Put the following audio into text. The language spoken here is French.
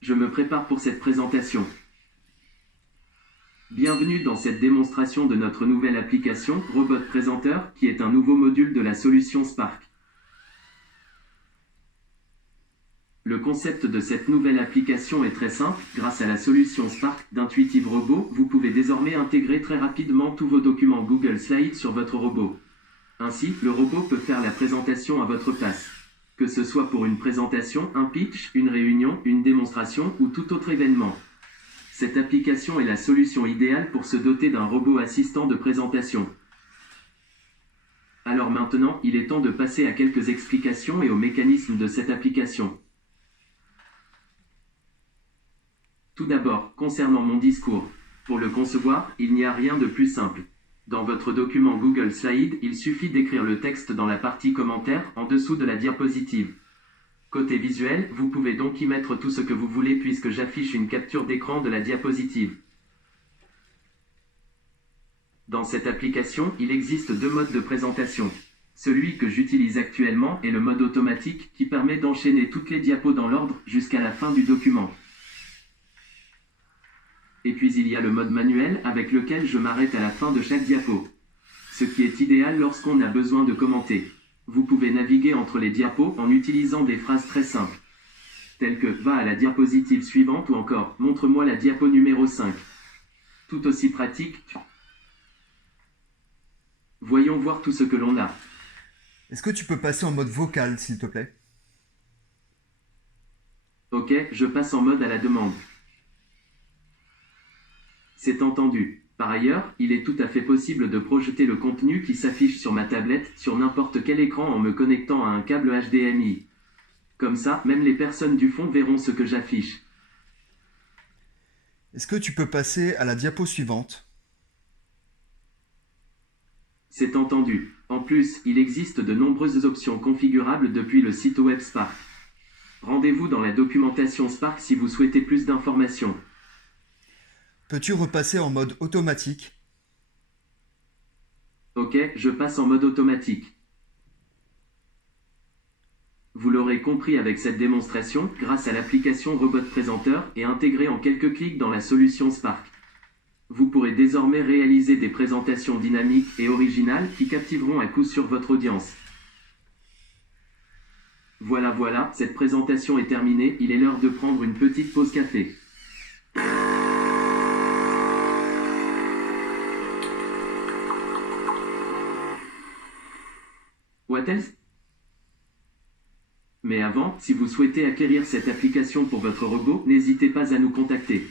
Je me prépare pour cette présentation. Bienvenue dans cette démonstration de notre nouvelle application Robot Présenteur, qui est un nouveau module de la solution Spark. Le concept de cette nouvelle application est très simple. Grâce à la solution Spark d'Intuitive Robot, vous pouvez désormais intégrer très rapidement tous vos documents Google Slides sur votre robot. Ainsi, le robot peut faire la présentation à votre place. Que ce soit pour une présentation, un pitch, une réunion, une démonstration ou tout autre événement. Cette application est la solution idéale pour se doter d'un robot assistant de présentation. Alors maintenant, il est temps de passer à quelques explications et aux mécanismes de cette application. Tout d'abord, concernant mon discours. Pour le concevoir, il n'y a rien de plus simple. Dans votre document Google Slides, il suffit d'écrire le texte dans la partie commentaires en dessous de la diapositive. Côté visuel, vous pouvez donc y mettre tout ce que vous voulez puisque j'affiche une capture d'écran de la diapositive. Dans cette application, il existe deux modes de présentation. Celui que j'utilise actuellement est le mode automatique qui permet d'enchaîner toutes les diapos dans l'ordre jusqu'à la fin du document. Et puis il y a le mode manuel avec lequel je m'arrête à la fin de chaque diapo. Ce qui est idéal lorsqu'on a besoin de commenter. Vous pouvez naviguer entre les diapos en utilisant des phrases très simples, telles que « va à la diapositive suivante » ou encore « montre-moi la diapo numéro 5 ». Tout aussi pratique. Voyons voir tout ce que l'on a. Est-ce que tu peux passer en mode vocal, s'il te plaît? Ok, je passe en mode à la demande. C'est entendu. Par ailleurs, il est tout à fait possible de projeter le contenu qui s'affiche sur ma tablette sur n'importe quel écran en me connectant à un câble HDMI. Comme ça, même les personnes du fond verront ce que j'affiche. Est-ce que tu peux passer à la diapo suivante? C'est entendu. En plus, il existe de nombreuses options configurables depuis le site web Spark. Rendez-vous dans la documentation Spark si vous souhaitez plus d'informations. Peux-tu repasser en mode automatique? Ok, je passe en mode automatique. Vous l'aurez compris avec cette démonstration, grâce à l'application Robot Présenteur est intégrée en quelques clics dans la solution Spark. Vous pourrez désormais réaliser des présentations dynamiques et originales qui captiveront à coup sûr votre audience. Voilà, cette présentation est terminée, il est l'heure de prendre une petite pause café. What else? Mais avant, si vous souhaitez acquérir cette application pour votre robot, n'hésitez pas à nous contacter.